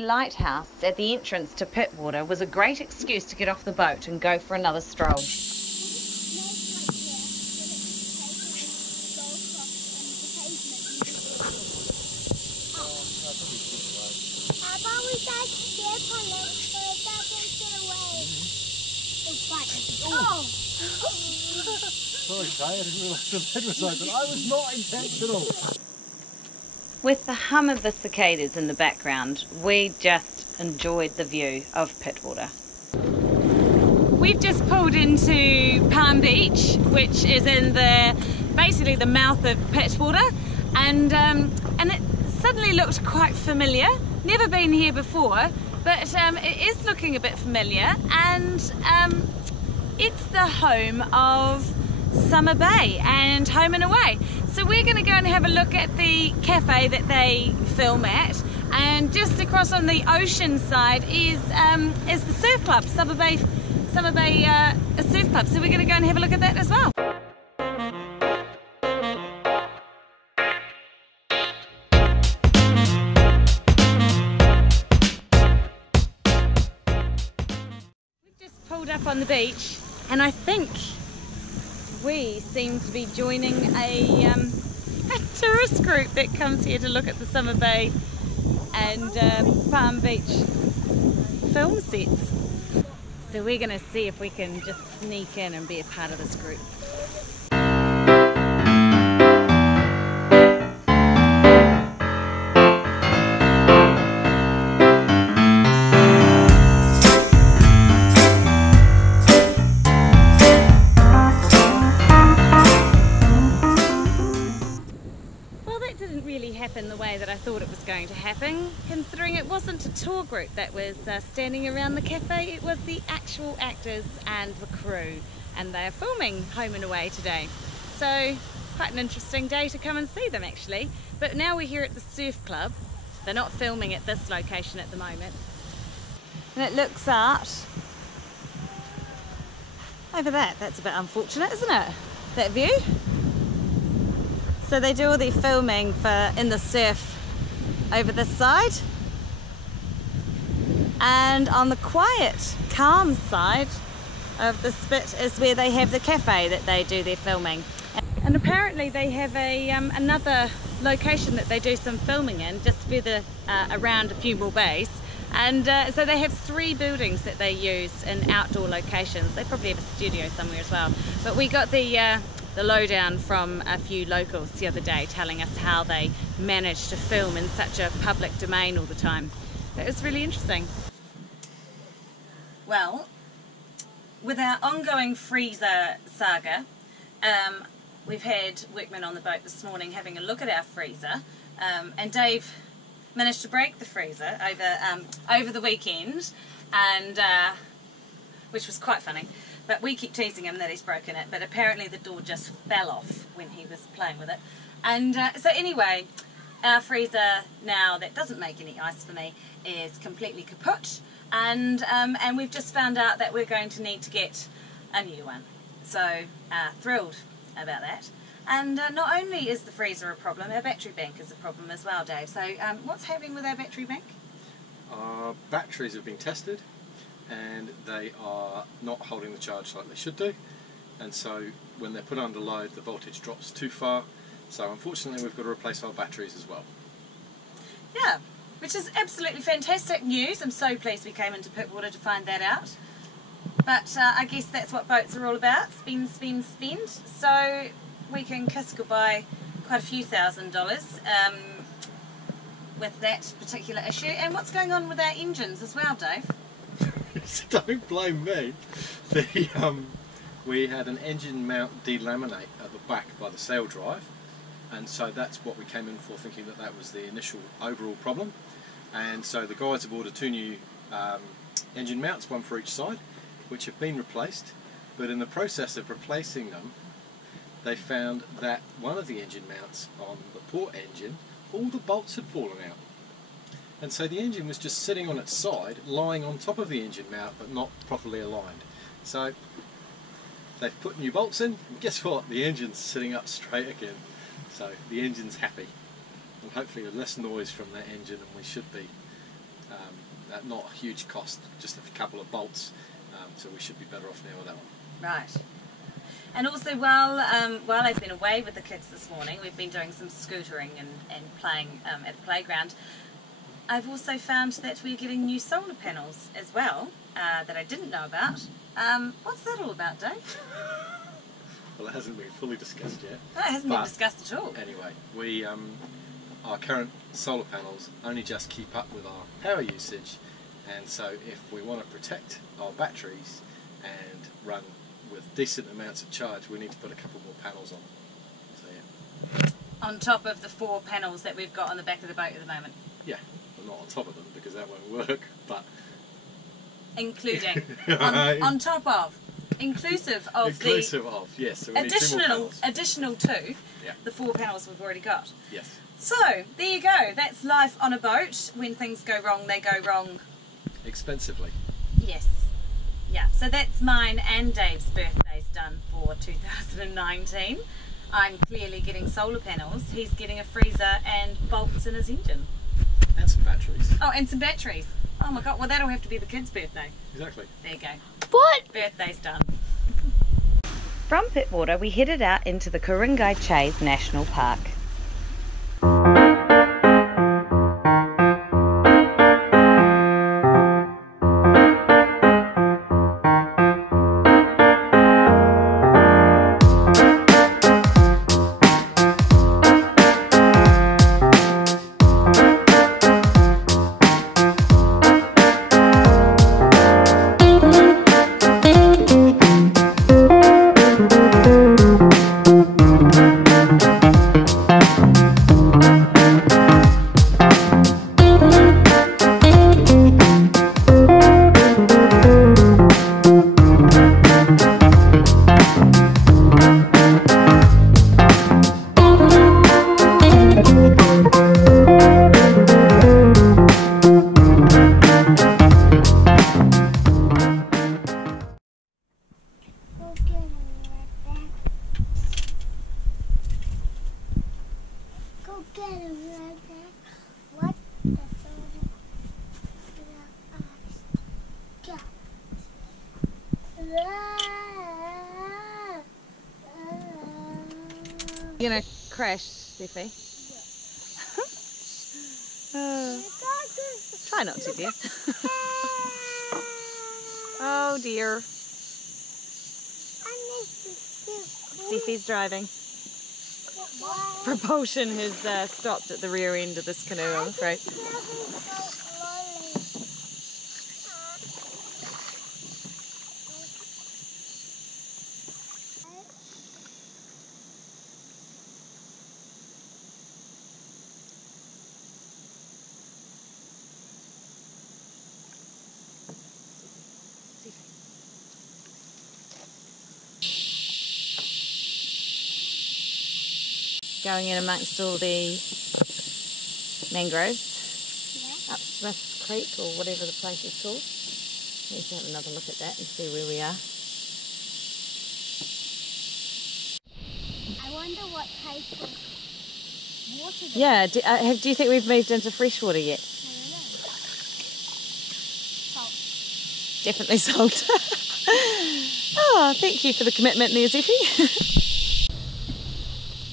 Lighthouse at the entrance to Pittwater was a great excuse to get off the boat and go for another stroll. Sorry, Kay, I didn't realise the lid was open. I was not intentional. With the hum of the cicadas in the background, we just enjoyed the view of Pittwater. We've just pulled into Palm Beach, which is in basically the mouth of Pittwater, and it suddenly looked quite familiar. Never been here before, but it is looking a bit familiar, and it's the home of Summer Bay and Home and Away. So we're going to go and have a look at the cafe that they film at, and just across on the ocean side is the surf club, Summer Bay Surf Club. So we're going to go and have a look at that as well. We've just pulled up on the beach, and I think we seem to be joining a tourist group that comes here to look at the Summer Bay and Palm Beach film sets. So we're going to see if we can just sneak in and be a part of this group. Happen the way that I thought it was going to happen, considering it wasn't a tour group that was standing around the cafe. It was the actual actors and the crew, and they are filming Home and Away today. So quite an interesting day to come and see them actually. But now we're here at the surf club. They're not filming at this location at the moment, and it looks out over that. That's a bit unfortunate, isn't it, that view? So they do all the filming in the surf over this side, and on the quiet, calm side of the spit is where they have the cafe that they do their filming. And apparently they have another location that they do some filming in, just further around a few more bays. And so they have 3 buildings that they use in outdoor locations. They probably have a studio somewhere as well. But we got the lowdown from a few locals the other day, telling us how they manage to film in such a public domain all the time. It was really interesting. Well, with our ongoing freezer saga, we've had workmen on the boat this morning having a look at our freezer, and Dave managed to break the freezer over the weekend, and which was quite funny. But we keep teasing him that he's broken it, but apparently the door just fell off when he was playing with it. And so anyway, our freezer now that doesn't make any ice for me is completely kaput, and we've just found out that we're going to need to get a new one. So thrilled about that. And not only is the freezer a problem, our battery bank is a problem as well, Dave. So what's happening with our battery bank? Our batteries have been tested, and they are not holding the charge like they should do, and so when they're put under load the voltage drops too far, so unfortunately we've got to replace our batteries as well. Yeah, which is absolutely fantastic news. I'm so pleased we came into Pittwater to find that out, but I guess that's what boats are all about, spend, spend, spend, so we can kiss goodbye quite a few $1,000s with that particular issue. And what's going on with our engines as well, Dave? So don't blame me. We had an engine mount delaminate at the back by the sail drive, and so that's what we came in for, thinking that that was the initial overall problem. And so the guys have ordered 2 new engine mounts, 1 for each side, which have been replaced. But in the process of replacing them, they found that one of the engine mounts on the port engine, all the bolts had fallen out. And so the engine was just sitting on its side, lying on top of the engine mount, but not properly aligned. So they've put new bolts in, and guess what? The engine's sitting up straight again. So the engine's happy. And hopefully less noise from that engine, and we should be at not a huge cost, just a couple of bolts. So we should be better off now with that one. Right. And also, while I've been away with the kids this morning, we've been doing some scootering and playing at the playground. I've also found that we're getting new solar panels as well, that I didn't know about. What's that all about, Dave? Well, it hasn't been fully discussed yet. No, it hasn't been discussed at all. Anyway, we our current solar panels only just keep up with our power usage, and so if we want to protect our batteries and run with decent amounts of charge, we need to put a couple more panels on. So yeah. On top of the 4 panels that we've got on the back of the boat at the moment. Yeah, well, not on top of them because that won't work, but including on top of, inclusive of yes. So we additional 2. Yeah. The 4 panels we've already got. Yes. So there you go. That's life on a boat. When things go wrong, they go wrong expensively. Yes. Yeah. So that's mine and Dave's birthdays done for 2019. I'm clearly getting solar panels. He's getting a freezer and bolts in his engine. And some batteries. Oh, and some batteries. Oh my god, well that'll have to be the kid's birthday. Exactly. There you go. What? Birthday's done. From Pittwater, we headed out into the Ku-ring-gai Chase National Park. You're gonna crash, Siffy. Try not to, dear. Oh dear. Siffy's driving. Propulsion has stopped at the rear end of this canoe, I'm afraid. Going in amongst all the mangroves, up Smith's Creek or whatever the place is called. Let's have another look at that and see where we are. I wonder what type of water. Yeah, do you think we've moved into freshwater yet? I don't know. Salt. Definitely salt. Oh, thank you for the commitment there, Zippy.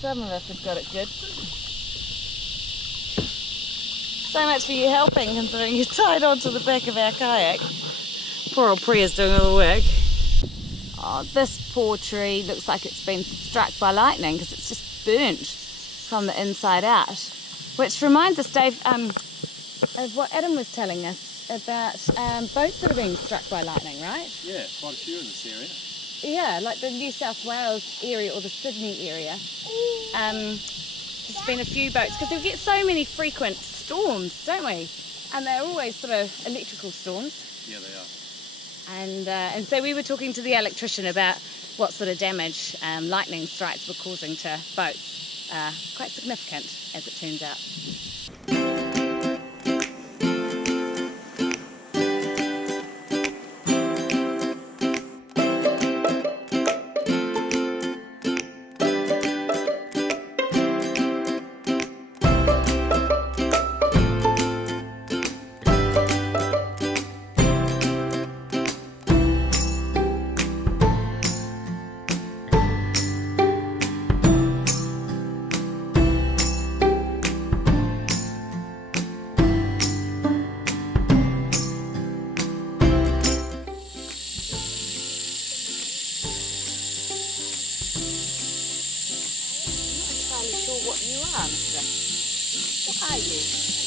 Some of us have got it good. So much for you helping, considering you're tied onto the back of our kayak. Poor old Priya's doing all the work. Oh, this poor tree looks like it's been struck by lightning because it's just burnt from the inside out. Which reminds us, Dave, of what Adam was telling us about boats that are being struck by lightning, right? Yeah, quite a few in this area. Yeah, like the New South Wales area or the Sydney area. There's been a few boats because we get so many frequent storms, don't we? And they're always sort of electrical storms. Yeah, they are. And so we were talking to the electrician about what sort of damage lightning strikes were causing to boats. Quite significant, as it turns out. What you are, mister? What are you?